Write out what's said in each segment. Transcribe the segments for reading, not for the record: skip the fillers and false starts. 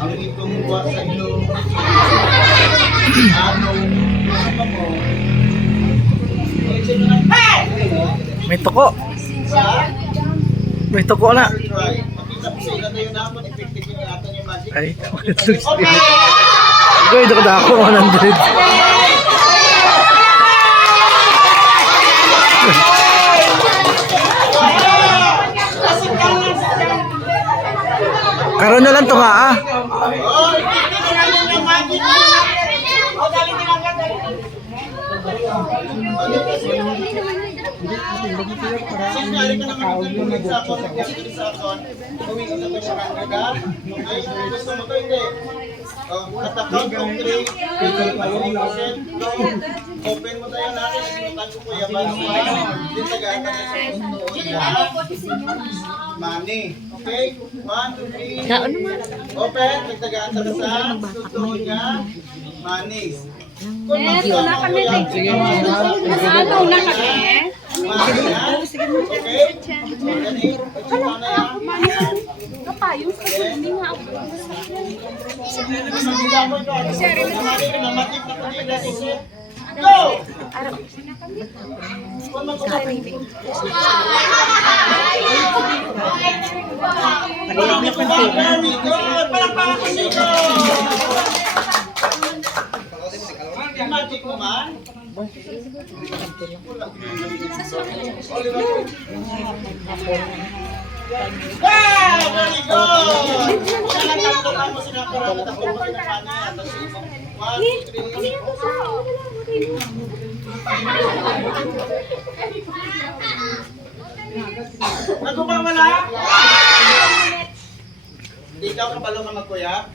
Ang itong buwan sa ilong May toko. May toko na. Ay, Goy, dako dako 100. Karon na lang to nga ah. Open mo tayo natin. Sinutan ko kuya ba? Money. Okay? 1, 2, 3. Open. Nagtagaan tayo sa susunod nga. Money. Una kami. Sige, una kami. Okay? Kapayong sa hindi nga ako. Go! Magic mo man? Wow! Very good! Nakatapos mo sinakarang natapos mo sinakanya. 1, 2, 3. Ako ba wala? Ikaw kabalo ka magkuya?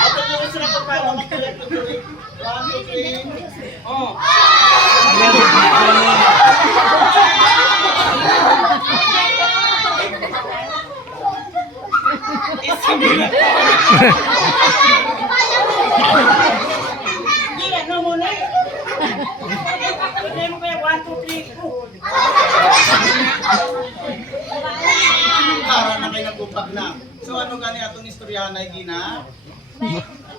Ato yung isa na kapalo magkuya. 1, 2, 3. Oh! Ano muna? Pwede mo kaya 1, 2, 3. Para na kayo nagbupak na. So ano gani atong istoryahan na gina?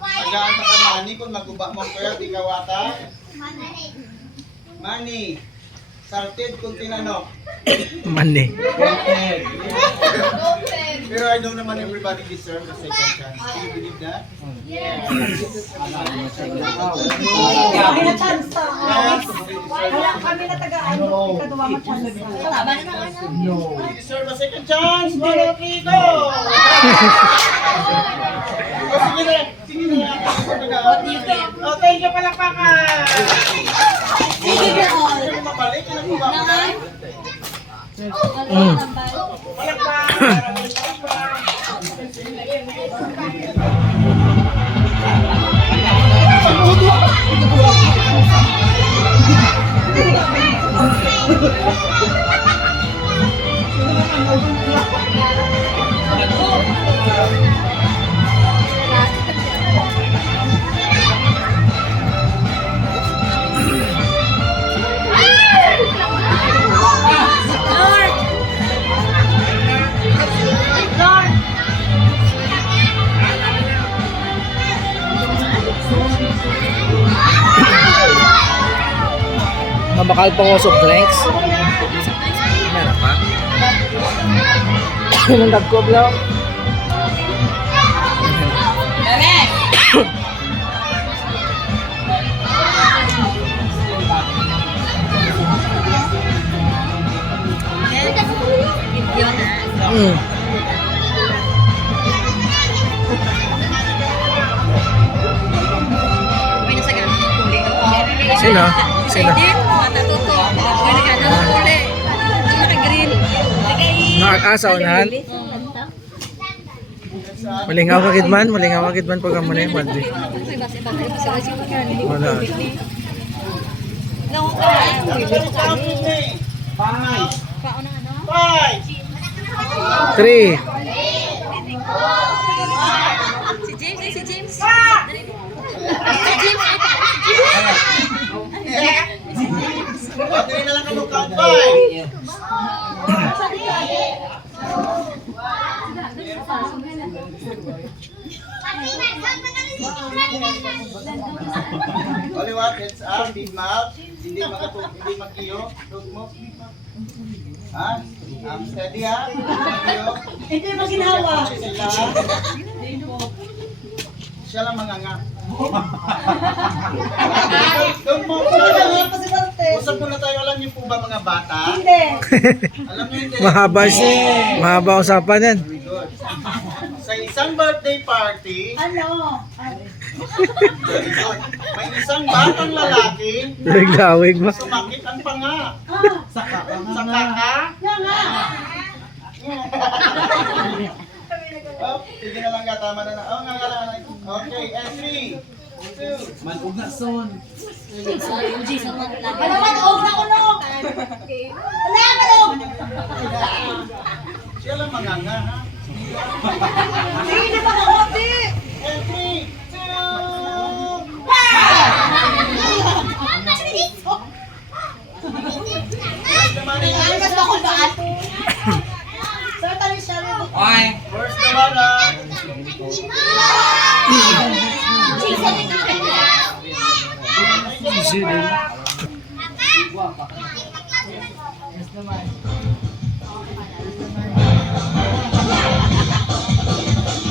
Tagaan pa ka mani kung magubak mo kaya di kawata. Mani. Started kung tinanong. Money. Pero I know naman everybody deserves a second chance. Do you believe that? Yes. Kami na chance to. Yes. Wala kami na tagaan. Ikaduwa mo chance. You deserve a second chance. 1, 2, 3, go! Sige na. Sige na. Oh, thank you pala paka. Sige na all. Mabalik na po ba? Mabakal pa ko soft drinks. Meron pa. Anong dagkob lang? Sino? Sino? Nakakasaw na. Malingaw ka kidman, malingaw ka kidman pag amo na yung madri. Wala. Five. 3 James, ay si James. O, tingin na lang ka count 5. Only what? Heads up, big mouth. Hindi magkiyo. Look mo. Ha? Steady ha? Magkiyo. Hindi mo ginawa. Siya lang manganga. Don't mo. Hindi mo kasi Usap muna tayo. Alam niyo po ba mga bata? Hindi. Alam niyo hindi. Mahaba usapan yan. Very good. Sa isang birthday party, Ano? very good. May isang batang lalaki Lawig ba? sumakit ang panga. Saka ka? Yan nga. Oh, sige na lang ka, tama na na. Oh, nga lang. Okay, and 3, 2, Manug na son. Ano man, og na kulog. Wala ka og. siya lang manganga, ha? Sige, di ba kakote? And 3, 2, Ay, mas makulaan. Sir, tali siya. Oy. first naman, ha? Sino? Yes naman.